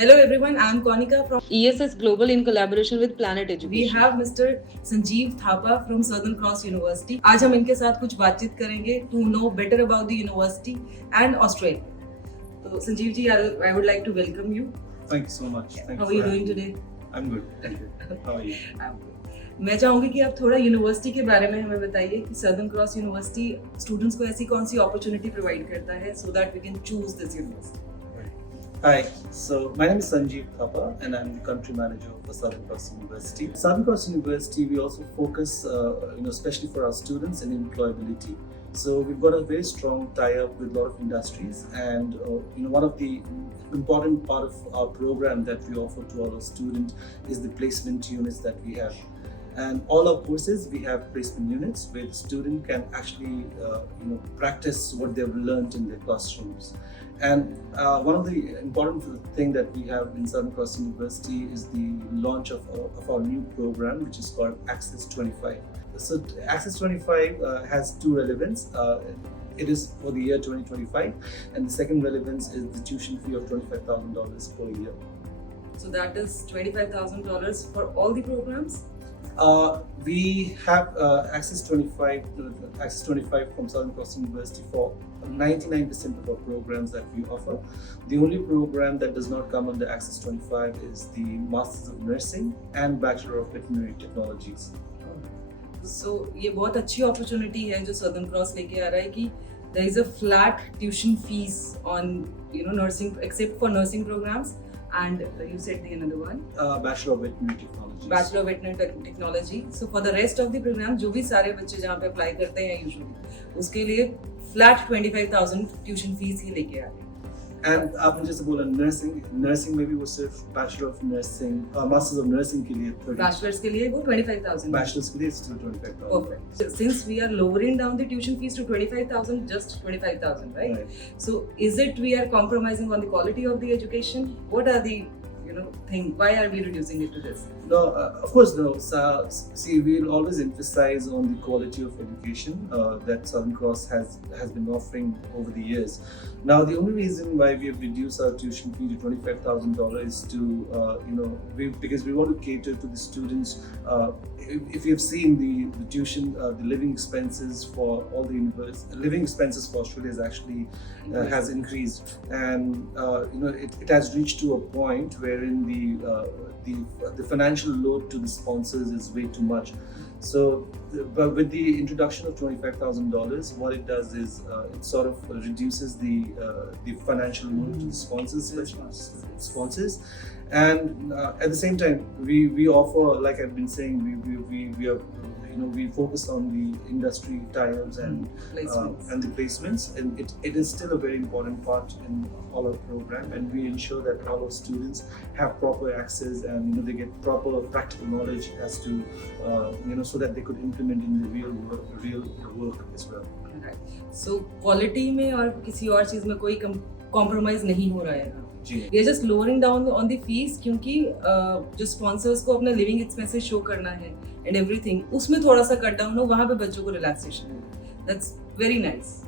Hello everyone, I am Konika from ESS Global in collaboration with Planet Education. We have Mr. Sanjeev Thapa from Southern Cross University. आज हम इनके साथ कुछ बातचीत करेंगे to know better about the university and Australia. So Sanjeev ji, I would like to welcome you. Thank you so much. Thank How are you doing today? I'm good. Thank you. How are you? I'm good. मैं चाहूँगी कि आप थोड़ा university के बारे में हमें बताइए कि सदर्न क्रॉस यूनिवर्सिटी स्टूडेंट्स को ऐसी कौन सी अपॉर्चुनिटी प्रोवाइड करता है so that we can choose this university. Hi, so my name is Sanjeev Thapa and I'm the country manager for Southern Cross University. Southern Cross University, we also focus, especially for our students in employability. So we've got a very strong tie-up with a lot of industries, and one of the important part of our program that we offer to all our students is the placement units that we have. And all our courses, we have placement units where the student can actually, practice what they've learned in their classrooms. And one of the important thing that we have in Southern Cross University is the launch of our new program, which is called Access 25. So Access 25 has two relevance. It is for the year 2025, and the second relevance is the tuition fee of $25,000 per year. So that is $25,000 for all the programs? We have Access 25 from Southern Cross University for 99% of our programs that we offer. The only program that does not come under Access 25 is the Masters of Nursing and Bachelor of Veterinary Technologies. So ये बहुत अच्छी opportunity है जो Southern Cross लेके आ रहा है कि there is a flat tuition fees on nursing except for nursing programs. And you said the another one? Bachelor of Veterinary Technology. Bachelor of Veterinary Technology. So for the rest of the program, जो भी सारे बच्चे जहाँ पे apply करते हैं usually, उसके लिए flat 25,000 tuition fees ही लेके आ रहे हैं. And आपने जैसे बोला nursing में भी वो सिर्फ Bachelor of Nursing, Masters of Nursing के लिए 30. Bachelors के लिए वो 25,000. Bachelors के लिए still 25,000. Perfect. Since we are lowering down the tuition fees to 25,000, just 25,000, right? So is it we are compromising on the quality of the education? What are the thing? Why are we reducing it to this? No, of course no. So, see, we'll always emphasize on the quality of education that Southern Cross has been offering over the years. Now, the only reason why we have reduced our tuition fee to $25,000 is to because we want to cater to the students. If you've seen the tuition, the living expenses for all the living expenses for Australia is actually has increased, and it has reached to a point wherein the financial load to the sponsors is way too much. So, but with the introduction of $25,000, what it does is it sort of reduces the financial load to the sponsors, and at the same time, we offer, like I've been saying, we are. We focus on the industry tie-ups and the placements, and it is still a very important part in all our program, and we ensure that all our students have proper access and they get proper practical knowledge as to so that they could implement in the real work as well. Right. So quality में और किसी और चीज में कोई compromise नहीं हो रहा है. We are just lowering down on the fees क्योंकि जो sponsors को अपना living expenses show करना है and everything, उसमें थोड़ा सा cut down हो, वहाँ पे बच्चों को relaxation हो. That's very nice.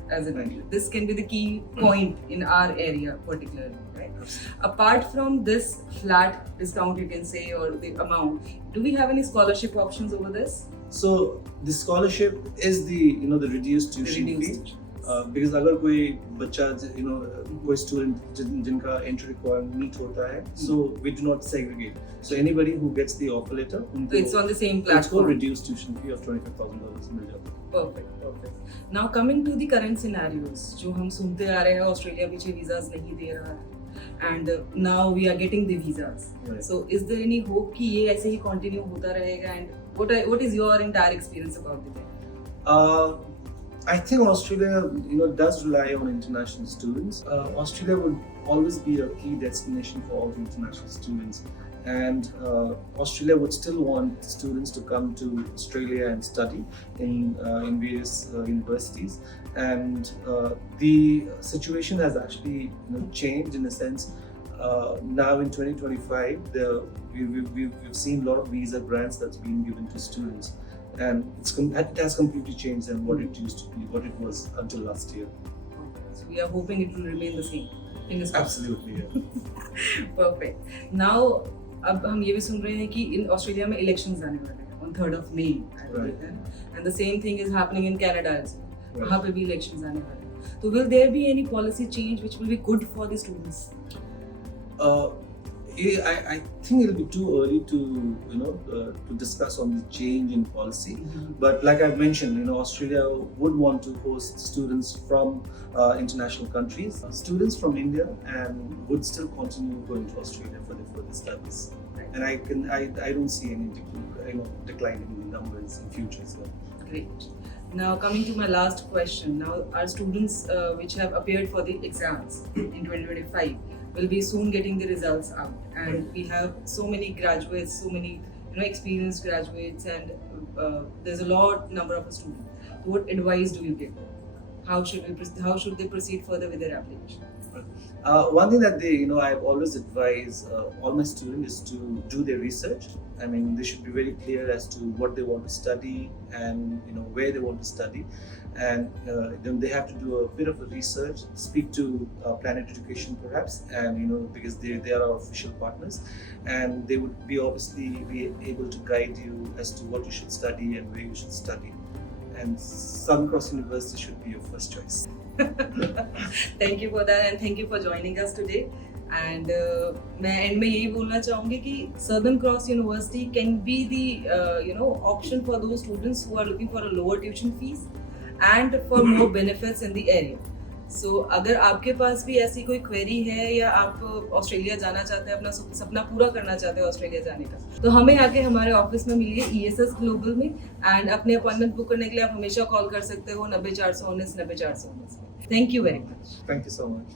This can be the key point in our area particularly, right? Apart from this flat discount, you can say, or the amount, do we have any scholarship options over this? So the scholarship is the reduced tuition fee. Because अगर कोई बच्चा कोई student जिनका entry requirement meet होता है, so we do not segregate. So anybody who gets the offer letter, so it's on the same platform. It's reduced tuition fee of $25,000 मिल जाता है. Perfect. Now coming to the current scenarios, जो हम सुनते आ रहे हैं, Australia पीछे visas नहीं दे रहा है, and now we are getting the visas. Right. So is there any hope कि ये ऐसे ही continue होता रहेगा, and what is your entire experience about the thing? I think Australia, does rely on international students. Australia will always be a key destination for all the international students, and Australia would still want students to come to Australia and study in various universities. And the situation has actually changed in a sense. Now in 2025, we've seen a lot of visa grants that's been given to students. And it has completely changed than what it used to be, what it was until last year. So we are hoping it will remain the same. Fingers crossed. Absolutely, yeah. Perfect. Now अब हम ये भी सुन रहे हैं कि in Australia में elections आने वाले हैं on 3rd of May, I believe, and the same thing is happening in Canada as well. वहाँ पे भी इलेक्शंस आने वाले हैं. तो will there be any policy change which will be good for the students? I think it'll be too early to to discuss on the change in policy. But like I've mentioned, Australia would want to host students from international countries, students from India, and would still continue going to Australia for their further studies. And I don't see any decline in the numbers in future as well. Great. Now coming to my last question. Now our students which have appeared for the exams in 2025 will be soon getting the results out, and we have so many graduates, so many experienced graduates, and there's a lot number of students. So what advice do you give? How should they proceed further with their application? One thing that I've always advised all my students is to do their research. I mean, they should be very clear as to what they want to study and where they want to study, and then they have to do a bit of a research. Speak to Planet Education perhaps, and because they are our official partners, and they would obviously be able to guide you as to what you should study and where you should study. And Southern Cross University should be your first choice. Thank you for that, and thank you for joining us today. And मैं and में यही बोलना चाहूँगी कि Southern Cross University can be the option for those students who are looking for a lower tuition fees and for more benefits in the area. So अगर आपके पास भी ऐसी कोई क्वेरी है या आप ऑस्ट्रेलिया जाना चाहते हैं, अपना सपना पूरा करना चाहते हैं ऑस्ट्रेलिया जाने का, तो हमें आके हमारे ऑफिस में मिलिए ESS ग्लोबल में, एंड अपने अपॉइंटमेंट बुक करने के लिए आप हमेशा कॉल कर सकते हो 90 419 90 419. Thank you very much. Thank you so much.